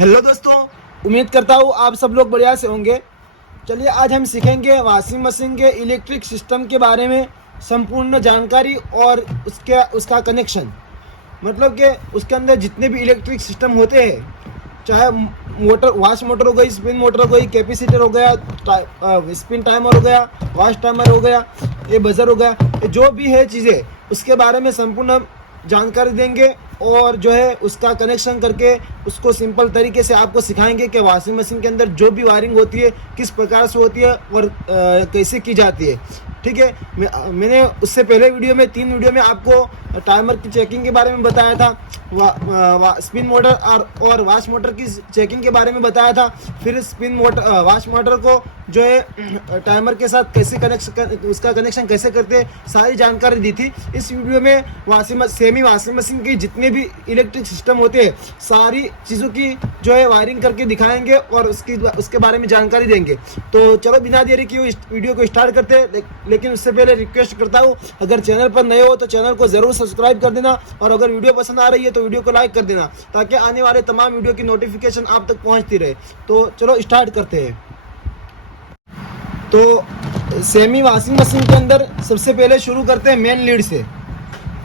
Hello दोस्तों, उम्मीद करता हूँ आप सब लोग बढ़िया से होंगे। चलिए आज हम सीखेंगे वॉशिंग मशीन के इलेक्ट्रिक सिस्टम के बारे में संपूर्ण जानकारी और उसका कनेक्शन। मतलब कि उसके अंदर जितने भी इलेक्ट्रिक सिस्टम होते हैं, चाहे मोटर वॉश मोटर हो गई, स्पिन मोटर हो गई, कैपेसिटर हो गया, स्पिन टाइमर हो गया, वॉश टाइमर हो गया, ये बजर हो गया, ये जो भी है चीज़ें उसके बारे में संपूर्ण जानकारी देंगे और जो है उसका कनेक्शन करके उसको सिंपल तरीके से आपको सिखाएंगे कि वॉशिंग मशीन के अंदर जो भी वायरिंग होती है किस प्रकार से होती है और कैसे की जाती है। ठीक है, मैंने उससे पहले वीडियो में 3 वीडियो में आपको टाइमर की चेकिंग के बारे में बताया था, स्पिन मोटर और वॉश मोटर की चेकिंग के बारे में बताया था। फिर स्पिन मोटर वॉश मोटर को जो है टाइमर के साथ कैसे उसका कनेक्शन कैसे करते सारी जानकारी दी थी। इस वीडियो में सेमी वॉशिंग मशीन की जितने भी इलेक्ट्रिक सिस्टम होते हैं सारी चीज़ों की जो है वायरिंग करके दिखाएंगे और उसके बारे में जानकारी देंगे। तो चलो बिना देरी किए इस वीडियो को स्टार्ट करते हैं, लेकिन उससे पहले रिक्वेस्ट करता हूँ अगर चैनल पर नए हो तो चैनल को ज़रूर सब्सक्राइब कर देना और अगर वीडियो पसंद आ रही है तो वीडियो को लाइक कर देना ताकि आने वाले तमाम वीडियो की नोटिफिकेशन आप तक पहुँचती रहे। तो चलो स्टार्ट करते हैं। तो सेमी वॉशिंग मशीन के अंदर सबसे पहले शुरू करते हैं मेन लीड से,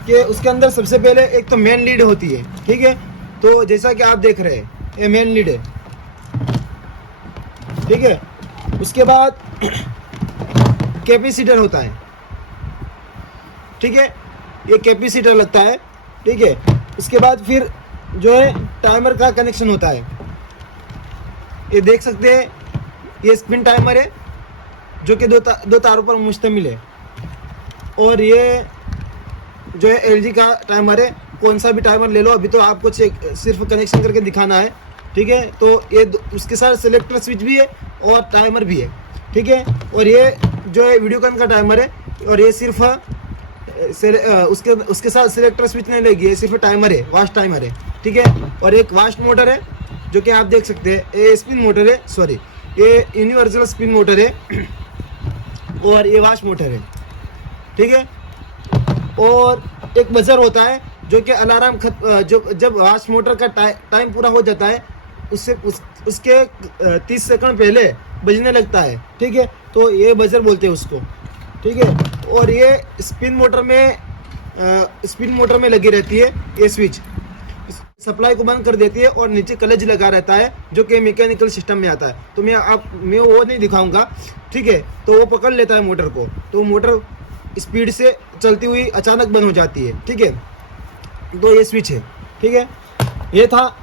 कि उसके अंदर सबसे पहले एक तो मेन लीड होती है। ठीक है, तो जैसा कि आप देख रहे हैं ये मेन लीड है। ठीक है, उसके बाद कैपेसिटर होता है। ठीक है, ये कैपेसिटर लगता है। ठीक है, उसके बाद फिर जो है टाइमर का कनेक्शन होता है। ये देख सकते हैं ये स्पिन टाइमर है जो कि दो तारों पर मुश्तमिल है और ये जो है एलजी का टाइमर है। कौन सा भी टाइमर ले लो, अभी तो आपको सिर्फ कनेक्शन करके दिखाना है। ठीक है, तो ये उसके साथ सिलेक्टर स्विच भी है और टाइमर भी है। ठीक है, और ये जो है वीडियोकॉन का टाइमर है और ये सिर्फ उसके साथ सिलेक्टर स्विच नहीं लेगी, ये सिर्फ टाइमर है, वाश टाइमर है। ठीक है, और एक वाश मोटर है जो कि आप देख सकते हैं, ये स्पिन मोटर है, सॉरी ये यूनिवर्सल स्पिन मोटर है और ये वाश मोटर है। ठीक है, और एक बजर होता है जो कि अलार्म जब वाश मोटर का टाइम पूरा हो जाता है उसके 30 सेकंड पहले बजने लगता है। ठीक है, तो ये बजर बोलते हैं उसको। ठीक है, और ये स्पिन मोटर में लगी रहती है। ये स्विच सप्लाई को बंद कर देती है और नीचे क्लच लगा रहता है जो कि मैकेनिकल सिस्टम में आता है। तो मैं वो नहीं दिखाऊंगा। ठीक है, तो वो पकड़ लेता है मोटर को, तो मोटर स्पीड से चलती हुई अचानक बंद हो जाती है। ठीक है, तो ये स्विच है। ठीक है, ये था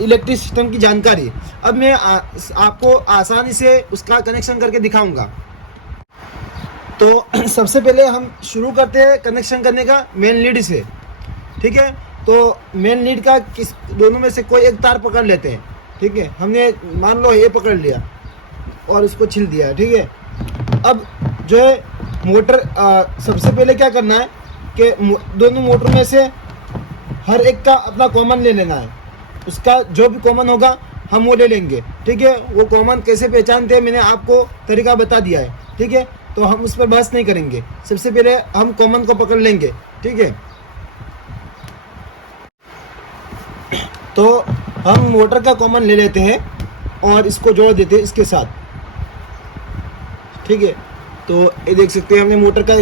इलेक्ट्रिक सिस्टम की जानकारी। अब मैं आपको आसानी से उसका कनेक्शन करके दिखाऊंगा। तो सबसे पहले हम शुरू करते हैं कनेक्शन करने का मेन लीड से। ठीक है, तो मेन लीड का दोनों में से कोई एक तार पकड़ लेते हैं। ठीक है, हमने मान लो ये पकड़ लिया और इसको छिल दिया। ठीक है, अब जो है मोटर सबसे पहले क्या करना है कि दोनों मोटर में से हर एक का अपना कॉमन ले लेना है। उसका जो भी कॉमन होगा हम वो ले लेंगे। ठीक है, वो कॉमन कैसे पहचानते हैं मैंने आपको तरीका बता दिया है। ठीक है, तो हम उस पर बहस नहीं करेंगे। सबसे पहले हम कॉमन को पकड़ लेंगे। ठीक है, तो हम मोटर का कॉमन ले लेते हैं और इसको जोड़ देते हैं इसके साथ। ठीक है, तो ये देख सकते हैं हमने मोटर का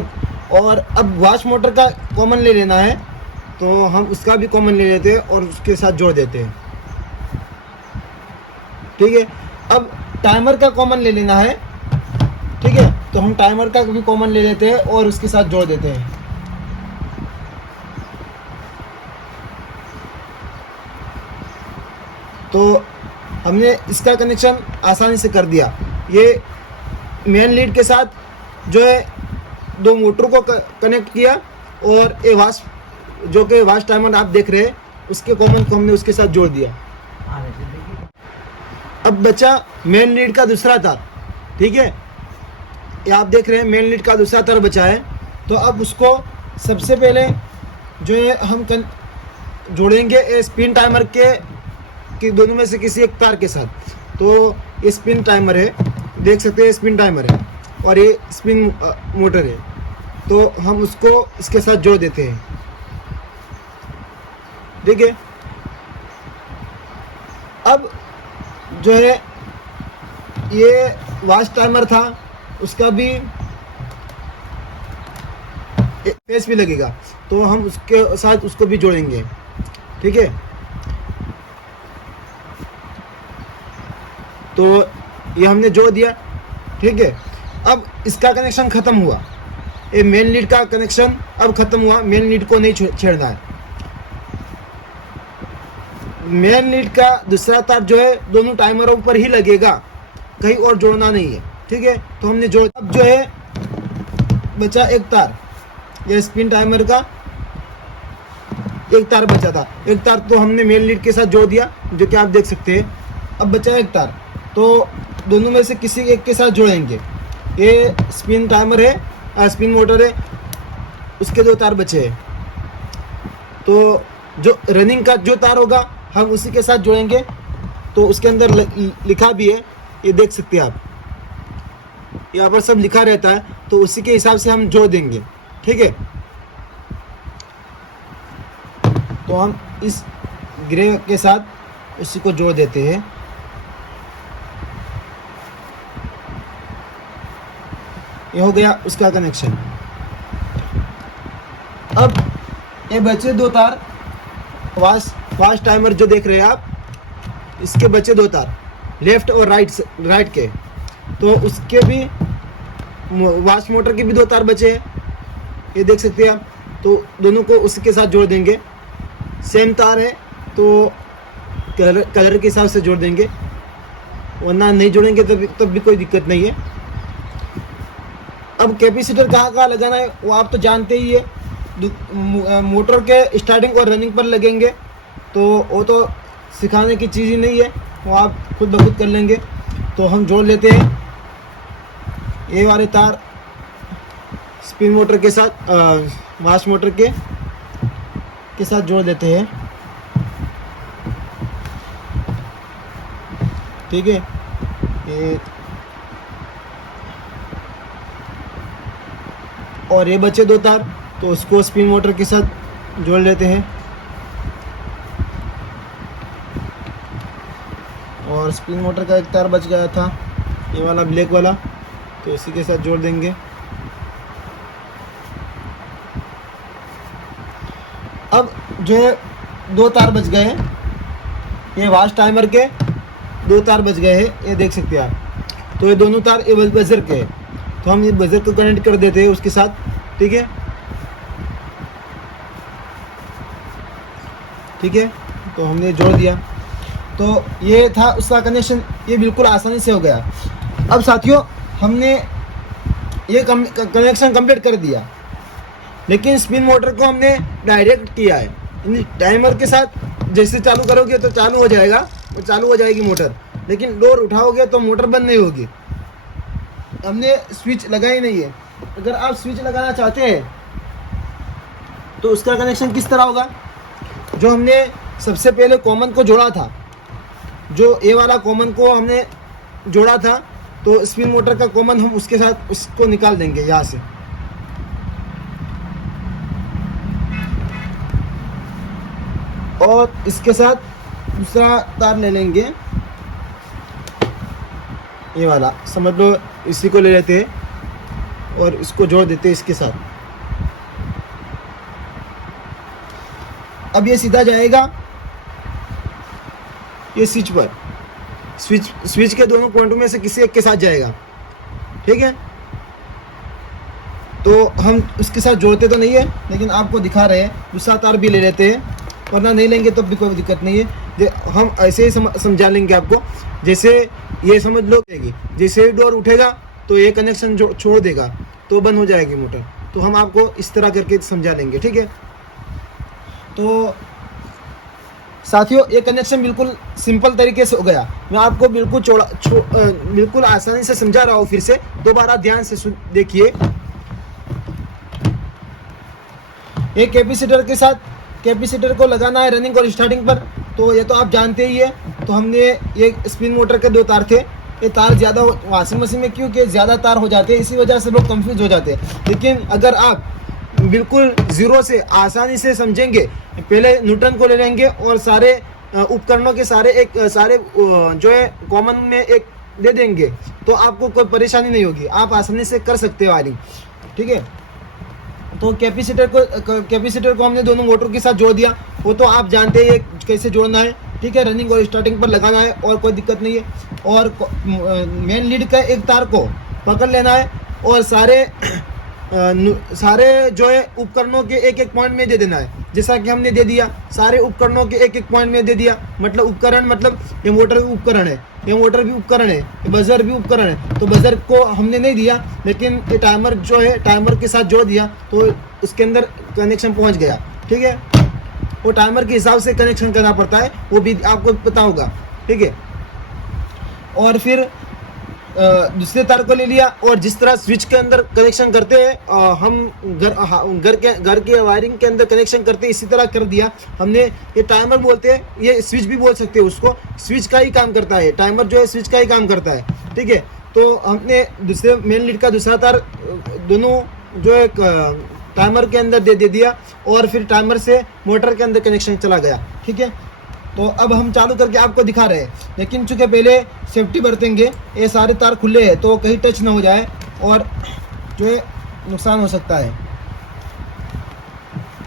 और अब वॉश मोटर का कॉमन ले लेना है, तो हम उसका भी कॉमन ले लेते हैं और उसके साथ जोड़ देते हैं। ठीक है, अब टाइमर का कॉमन ले लेना है। ठीक है, तो हम टाइमर का भी कॉमन ले लेते हैं और उसके साथ जोड़ देते हैं। तो हमने इसका कनेक्शन आसानी से कर दिया। ये मेन लीड के साथ जो है 2 मोटर को कनेक्ट किया और ये जो कि वाश टाइमर आप देख रहे हैं उसके कॉमन को हमने उसके साथ जोड़ दिया। अब बचा मेन लीड का दूसरा तार। ठीक है, ये आप देख रहे हैं मेन लीड का दूसरा तार बचा है। तो अब उसको सबसे पहले जो है हम जोड़ेंगे स्पिन टाइमर के दोनों में से किसी एक तार के साथ। तो ये स्पिन टाइमर है, देख सकते हैं स्पिन टाइमर है और ये स्पिन मोटर है। तो हम उसको इसके साथ जोड़ देते हैं। ठीक है, अब जो है ये वॉच टाइमर था, उसका भी फेस भी लगेगा, तो हम उसके साथ उसको भी जोड़ेंगे। ठीक है, तो ये हमने जोड़ दिया। ठीक है, अब इसका कनेक्शन ख़त्म हुआ, ये मेन लीड का कनेक्शन अब ख़त्म हुआ, मेन लीड को नहीं छेड़ना है। मेन लीड का दूसरा तार जो है दोनों टाइमरों पर ही लगेगा, कहीं और जोड़ना नहीं है। ठीक है, तो हमने जोड़, अब जो है बचा एक तार, ये स्पिन टाइमर का एक तार बचा था, एक तार तो हमने मेन लीड के साथ जोड़ दिया, जो कि आप देख सकते हैं। अब बचा एक तार, तो दोनों में से किसी एक के साथ जोड़ेंगे। ये स्पिन टाइमर है, स्पिन मोटर है, उसके दो तार बचे हैं, तो जो रनिंग का जो तार होगा हम उसी के साथ जोड़ेंगे। तो उसके अंदर लिखा भी है, ये देख सकते हैं आप, यहाँ पर सब लिखा रहता है, तो उसी के हिसाब से हम जोड़ देंगे। ठीक है, तो हम इस ग्रे के साथ उसी को जोड़ देते हैं। ये हो गया उसका कनेक्शन। अब ये बचे दो तार, वॉच टाइमर जो देख रहे हैं आप, इसके बचे दो तार लेफ्ट और राइट के, तो उसके भी वॉच मोटर के भी दो तार बचे हैं, ये देख सकते हैं आप। तो दोनों को उसके साथ जोड़ देंगे, सेम तार है तो कलर के हिसाब से जोड़ देंगे, वरना नहीं जोड़ेंगे तब भी कोई दिक्कत नहीं है। अब कैपेसिटर कहाँ लगाना है वो आप तो जानते ही है, मोटर के स्टार्टिंग और रनिंग पर लगेंगे, तो वो तो सिखाने की चीज़ ही नहीं है, वो आप खुद ब खुद कर लेंगे। तो हम जोड़ लेते हैं ये वाले तार स्पिन मोटर के साथ, वॉच मोटर के साथ जोड़ देते हैं। ठीक है, ये और ये बचे दो तार, तो उसको स्पिन मोटर के साथ जोड़ लेते हैं। और स्पिन मोटर का एक तार बच गया था, ये वाला ब्लैक वाला, तो इसी के साथ जोड़ देंगे। अब जो है दो तार बच गए हैं, ये वॉच टाइमर के दो तार बच गए हैं, ये देख सकते हैं आप। तो ये दोनों तार ये बजर के हैं, तो हम ये बजर को कनेक्ट कर देते हैं उसके साथ। ठीक है, ठीक है, तो हमने जोड़ दिया। तो ये था उसका कनेक्शन, ये बिल्कुल आसानी से हो गया। अब साथियों हमने ये कनेक्शन कंप्लीट कर दिया, लेकिन स्पिन मोटर को हमने डायरेक्ट किया है। टाइमर के साथ जैसे चालू करोगे तो चालू हो जाएगा, वो चालू हो जाएगी मोटर, लेकिन डोर उठाओगे तो मोटर बंद नहीं होगी। हमने स्विच लगाई नहीं है। अगर आप स्विच लगाना चाहते हैं तो उसका कनेक्शन किस तरह होगा, जो हमने सबसे पहले कॉमन को जोड़ा था, जो ए वाला कॉमन को हमने जोड़ा था, तो स्पिन मोटर का कॉमन हम उसके साथ उसको निकाल देंगे यहाँ से। और इसके साथ दूसरा तार ले लेंगे, ये वाला समझ लो, इसी को ले लेते हैं और इसको जोड़ देते हैं इसके साथ। अब ये सीधा जाएगा ये स्विच पर, स्विच के दोनों पॉइंटों में से किसी एक के साथ जाएगा। ठीक है, तो हम उसके साथ जोड़ते तो नहीं है, लेकिन आपको दिखा रहे हैं। दूसरा तार भी ले लेते हैं, वरना नहीं लेंगे तो भी कोई दिक्कत नहीं है। हम ऐसे ही समझा लेंगे आपको, जैसे ये समझ लो, जैसे ही डोर उठेगा तो ये कनेक्शन छोड़ देगा तो बंद हो जाएगी मोटर। तो हम आपको इस तरह करके समझा लेंगे। ठीक है, तो साथियों ये कनेक्शन बिल्कुल सिंपल तरीके से हो गया। मैं आपको बिल्कुल बिल्कुल आसानी से समझा रहा हूँ। फिर से दोबारा ध्यान से देखिए। एक कैपेसिटर के साथ, कैपेसिटर को लगाना है रनिंग और स्टार्टिंग पर, तो ये तो आप जानते ही है। तो हमने ये स्पिन मोटर के दो तार थे, ये तार ज़्यादा वॉशिंग मशीन में क्योंकि ज़्यादा तार हो जाते हैं, इसी वजह से लोग कंफ्यूज हो जाते हैं। लेकिन अगर आप बिल्कुल ज़ीरो से आसानी से समझेंगे, पहले न्यूटन को ले लेंगे और सारे उपकरणों के सारे जो है कॉमन में एक दे देंगे तो आपको कोई परेशानी नहीं होगी, आप आसानी से कर सकते हो वायरिंग। ठीक है, तो कैपेसिटर को हमने दोनों मोटर के साथ जोड़ दिया, वो तो आप जानते हैं कैसे जोड़ना है। ठीक है, रनिंग और स्टार्टिंग पर लगाना है और कोई दिक्कत नहीं है। और मेन लीड का एक तार को पकड़ लेना है और सारे जो है उपकरणों के एक एक पॉइंट में दे देना है, जैसा कि हमने दे दिया। सारे उपकरणों के एक एक पॉइंट में दे दिया, मतलब उपकरण मतलब ये मोटर भी उपकरण है, ये मोटर भी उपकरण है, ये बजर भी उपकरण है। तो बजर को हमने नहीं दिया, लेकिन ये टाइमर जो है टाइमर के साथ जोड़ दिया तो उसके अंदर कनेक्शन पहुंच गया। ठीक है, वो टाइमर के हिसाब से कनेक्शन करना पड़ता है, वो भी आपको पता होगा। ठीक है, और फिर दूसरे तार को ले लिया और जिस तरह स्विच के अंदर कनेक्शन करते हैं हम घर के वायरिंग के अंदर कनेक्शन करते हैं, इसी तरह कर दिया हमने। ये टाइमर बोलते हैं, ये स्विच भी बोल सकते हैं उसको, स्विच का ही काम करता है टाइमर, जो है स्विच का ही काम करता है। ठीक है, तो हमने दूसरे मेन लीड का दूसरा तार दोनों जो है टाइमर के अंदर दे दिया और फिर टाइमर से मोटर के अंदर कनेक्शन चला गया। ठीक है, तो अब हम चालू करके आपको दिखा रहे हैं, लेकिन चूंकि पहले सेफ्टी बरतेंगे, ये सारे तार खुले हैं तो कहीं टच ना हो जाए और जो है नुकसान हो सकता है,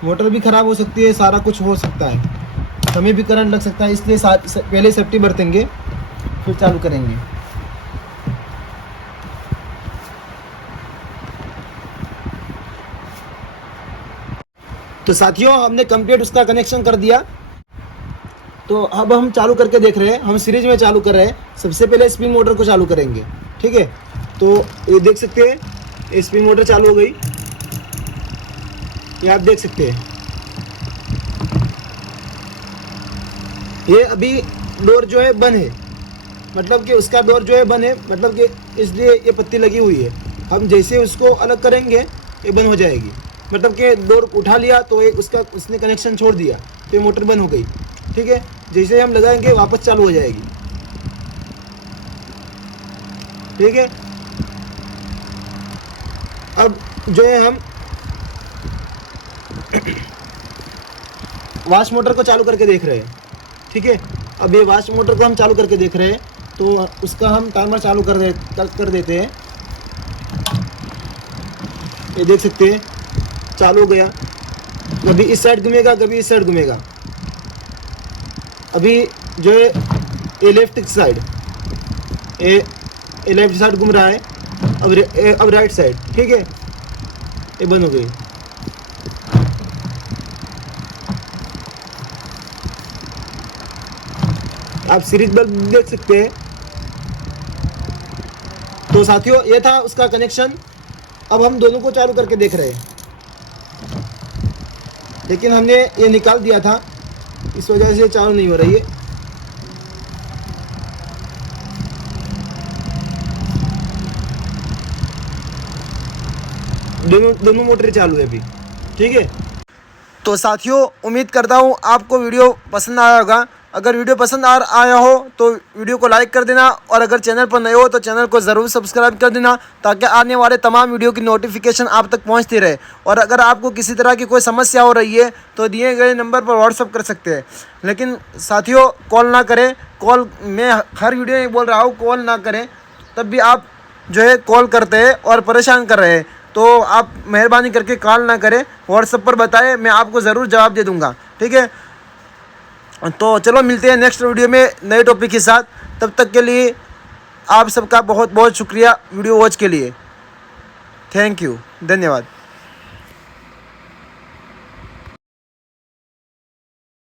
मोटर भी ख़राब हो सकती है, सारा कुछ हो सकता है, हमें भी करंट लग सकता है। इसलिए पहले सेफ्टी बरतेंगे फिर चालू करेंगे। तो साथियों, हमने कंप्लीट उसका कनेक्शन कर दिया, तो अब हम चालू करके देख रहे हैं, हम सीरीज में चालू कर रहे हैं। सबसे पहले स्पिन मोटर को चालू करेंगे। ठीक है, तो ये देख सकते हैं स्पिन मोटर चालू हो गई, ये आप देख सकते हैं। ये अभी डोर जो है बंद है, मतलब कि उसका डोर जो है बंद है, मतलब कि इसलिए ये पत्ती लगी हुई है। हम जैसे उसको अलग करेंगे ये बंद हो जाएगी, मतलब कि डोर उठा लिया तो ये उसने कनेक्शन छोड़ दिया तो ये मोटर बंद हो गई। ठीक है, जैसे हम लगाएंगे वापस चालू हो जाएगी। ठीक है, अब जो है हम वाश मोटर को चालू करके देख रहे हैं। ठीक है, अब ये वाश मोटर को हम चालू करके देख रहे हैं, तो उसका हम टाइमर चालू कर देते हैं। ये देख सकते हैं चालू हो गया, कभी इस साइड घूमेगा कभी इस साइड घूमेगा। अभी जो है ये लेफ्ट साइड, ये लेफ्ट साइड घूम रहा है, अब राइट साइड। ठीक है, ये बंद हो गई। आप सीरीज बल्ब देख सकते हैं। तो साथियों, ये था उसका कनेक्शन। अब हम दोनों को चालू करके देख रहे हैं, लेकिन हमने ये निकाल दिया था, इस वजह से चालू नहीं हो रही है। दोनों मोटर चालू है अभी। ठीक है, तो साथियों, उम्मीद करता हूँ आपको वीडियो पसंद आया होगा। अगर वीडियो पसंद आया हो तो वीडियो को लाइक कर देना, और अगर चैनल पर नए हो तो चैनल को ज़रूर सब्सक्राइब कर देना, ताकि आने वाले तमाम वीडियो की नोटिफिकेशन आप तक पहुंचती रहे। और अगर आपको किसी तरह की कोई समस्या हो रही है तो दिए गए नंबर पर व्हाट्सअप कर सकते हैं। लेकिन साथियों, कॉल ना करें, कॉल मैं हर वीडियो में बोल रहा हूँ, कॉल ना करें। तब भी आप जो है कॉल करते हैं और परेशान कर रहे हैं, तो आप मेहरबानी करके कॉल ना करें, व्हाट्सएप पर बताएं, मैं आपको ज़रूर जवाब दे दूंगा। ठीक है, तो चलो मिलते हैं नेक्स्ट वीडियो में नए टॉपिक के साथ। तब तक के लिए आप सबका बहुत बहुत शुक्रिया वीडियो वॉच के लिए। थैंक यू, धन्यवाद।